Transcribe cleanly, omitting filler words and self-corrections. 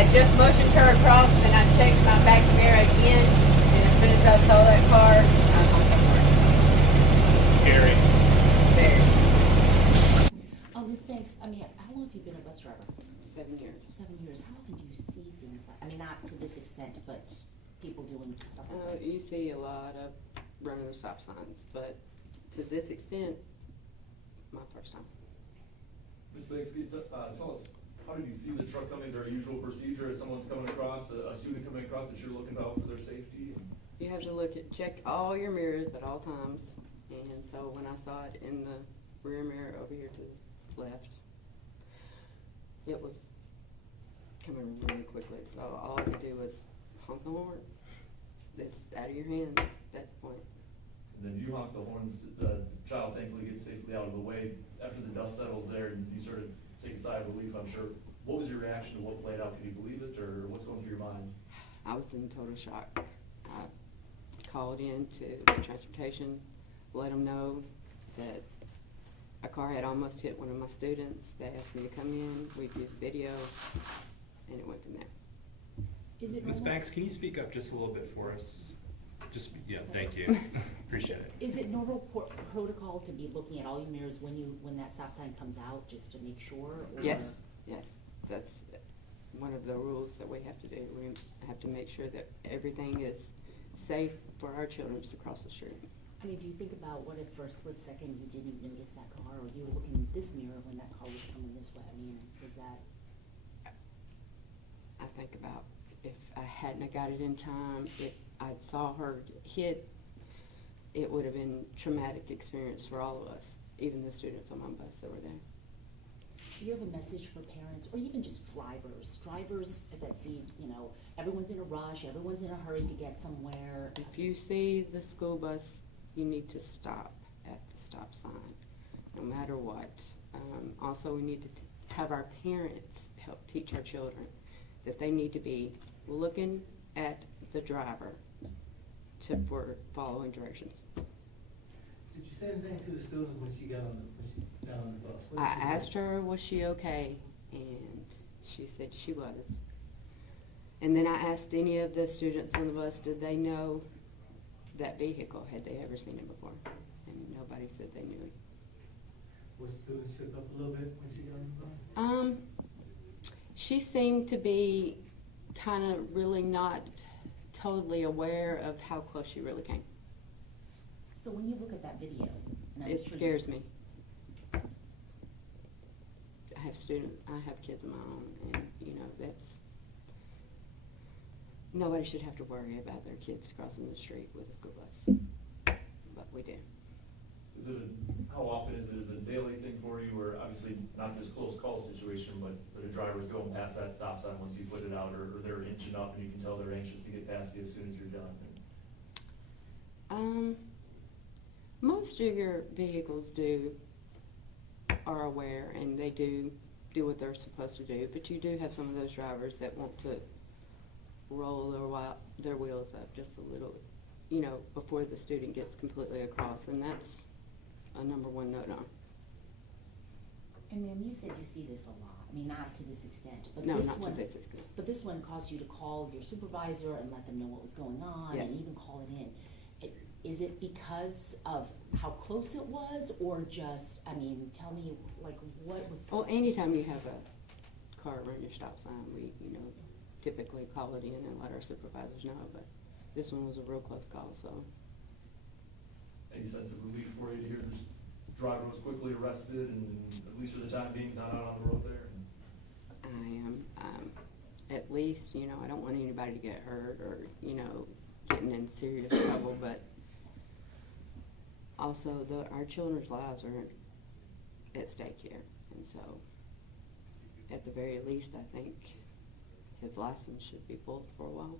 had just motioned her across, then I checked my back mirror again, and as soon as I saw that car, I honked the horn. Scary. Very. Ms. Banks, I mean, how long have you been a bus driver? 7 years. 7 years. How often do you see things like, I mean, not to this extent, but people doing stuff like this? You see a lot of running the stop signs, but to this extent, my first time. Ms. Banks, can you tell us, how did you see the truck coming? Is there a usual procedure as someone's coming across, a student coming across, that you're looking out for their safety? You have to check all your mirrors at all times, and so when I saw it in the rear mirror over here to the left, it was coming really quickly, so all I could do was honk the horn. It's out of your hands at that point. And then you honk the horns, the child thankfully gets safely out of the way. After the dust settles there, and you sort of take a sigh of relief, I'm sure. What was your reaction to what played out? Can you believe it, or what's going through your mind? I was in total shock. I called in to the transportation, let them know that a car had almost hit one of my students. They asked me to come in, we did video, and it went from there. Is it Ms. normal? Banks, can you speak up just a little bit for us? Just, yeah, thank you. Appreciate it. Is it normal protocol to be looking at all your mirrors when that stop sign comes out, just to make sure? Or? Yes, that's one of the rules that we have to do. We have to make sure that everything is safe for our children to cross the street. I mean, do you think about what if for a split second you didn't even notice that car, or you were looking in this mirror when that car was coming this way? I mean, is that? I think about if I hadn't have got it in time, if I saw her hit, it would have been a traumatic experience for all of us, even the students on my bus that were there. Do you have a message for parents, or even just drivers that see, you know, everyone's in a rush, everyone's in a hurry to get somewhere? If you see the school bus, you need to stop at the stop sign, no matter what. Also, we need to have our parents help teach our children that they need to be looking at the driver for following directions. Did you say anything to the student when she got on the bus? What I did you say? asked her, was she okay? And she said she was. And then I asked any of the students on the bus, did they know that vehicle? Had they ever seen it before? And nobody said they knew it. Was the student shook up a little bit when she got on the bus? She seemed to be kind of really not totally aware of how close she really came. So when you look at that video, and I'm It sure scares me. I have kids of my own, and you know, nobody should have to worry about their kids crossing the street with a school bus, but we do. How often is it? Is it a daily thing for you, or obviously not just close call situation, but a driver's going past that stop sign once you put it out, or they're inching up and you can tell they're anxious to get past you as soon as you're done? Most of your vehicles are aware, and they do what they're supposed to do, but you do have some of those drivers that want to roll their wheels up just a little, you know, before the student gets completely across, and that's a number one no-no. And ma'am, you said you see this a lot. I mean, not to this extent, but No, this not to one. this extent. But this one caused you to call your supervisor and let them know what was going on, Yes. and even call it in. Is it because of how close it was, or just? I mean, tell me, like, what was? Well, anytime you have a car run your stop sign, we, you know, typically call it in and let our supervisors know, but this one was a real close call, so. Any sense of relief for you to hear this driver was quickly arrested, and at least for the time being, he's not out on the road there? I am, at least, you know, I don't want anybody to get hurt or, you know, getting in serious trouble, but also our children's lives are at stake here, and so at the very least, I think his license should be pulled for a while.